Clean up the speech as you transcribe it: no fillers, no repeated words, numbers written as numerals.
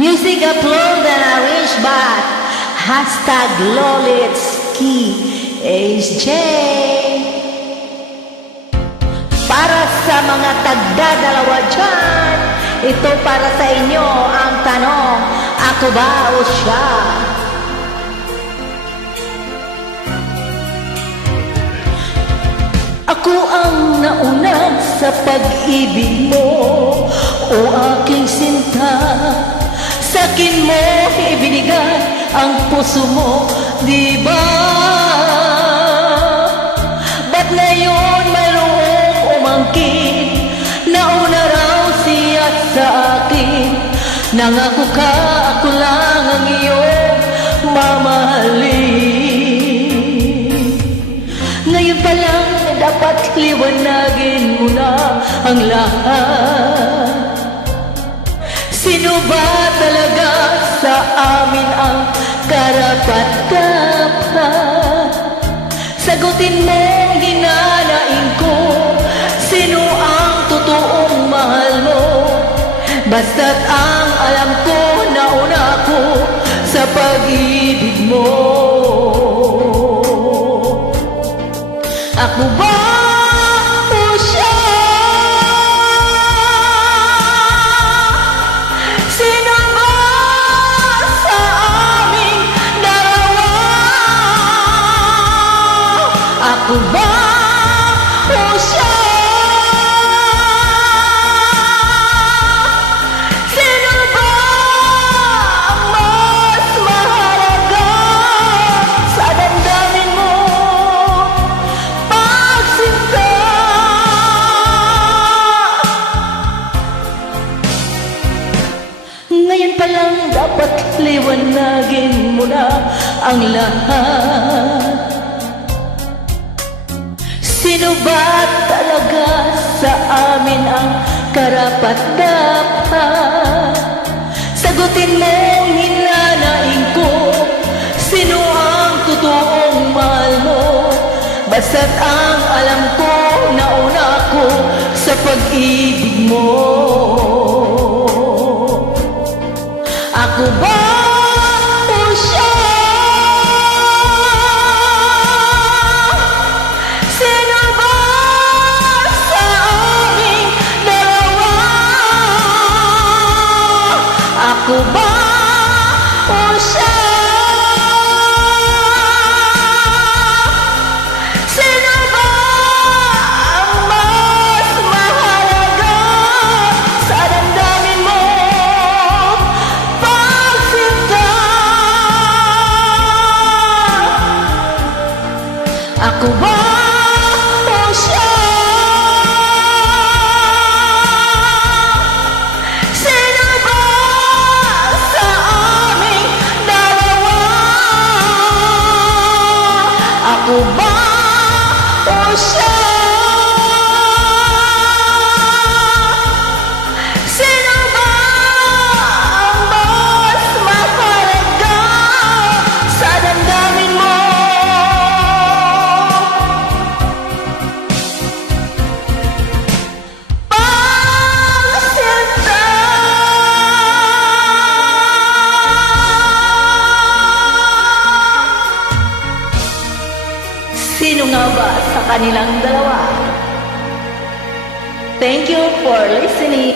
Music upload and arrange by hashtag Lolitsky HJ. Para sa mga tagdadalawa dyan, ito para sa inyo ang tanong, ako ba o siya? Ako ang nauna sa pag-ibig mo, o aking sinta. Sa'kin mo ibinigay ang puso mo, di ba? Ba't ngayon mayroong umangkin? Nauna raw siya sa akin. Nangako ka, ako lang ang iyong mamahalin. Ngayon pa lang dapat liwanagin mo na ang lahat. Sino ba talaga sa amin ang karapat-dapat? Sagutin mo, hinanain ko, sino ang totoong mahal mo? Basta't ang alam ko, nauna ako sa pag-ibig mo. Ako ba o siya? Sino ba sa aming dalawa? Ako ba o siya? Sino ba ang mas mahalaga sa damdamin mo? Ngayon pa lang dapat liwanagin mo na ang lahat. Sino ba talaga sa amin ang karapat-dapat? Sagutin mo, hinanain ko, sino ang totoong mahal mo? Basta't ang alam ko, nauna ako sa pag-ibig mo. Ako ba o siya? Sino ba sa aming dalawa? Ako ba o siya? Sino ba ang mas mahalaga sa damdamin mo? Ako ba o siya? Sino ba sa aming dalawa? Ako ba o siya? Sino ba ang mas mahalaga sa damdamin mo? Sino nga ba sa kanilang dalawa? Thank you for listening.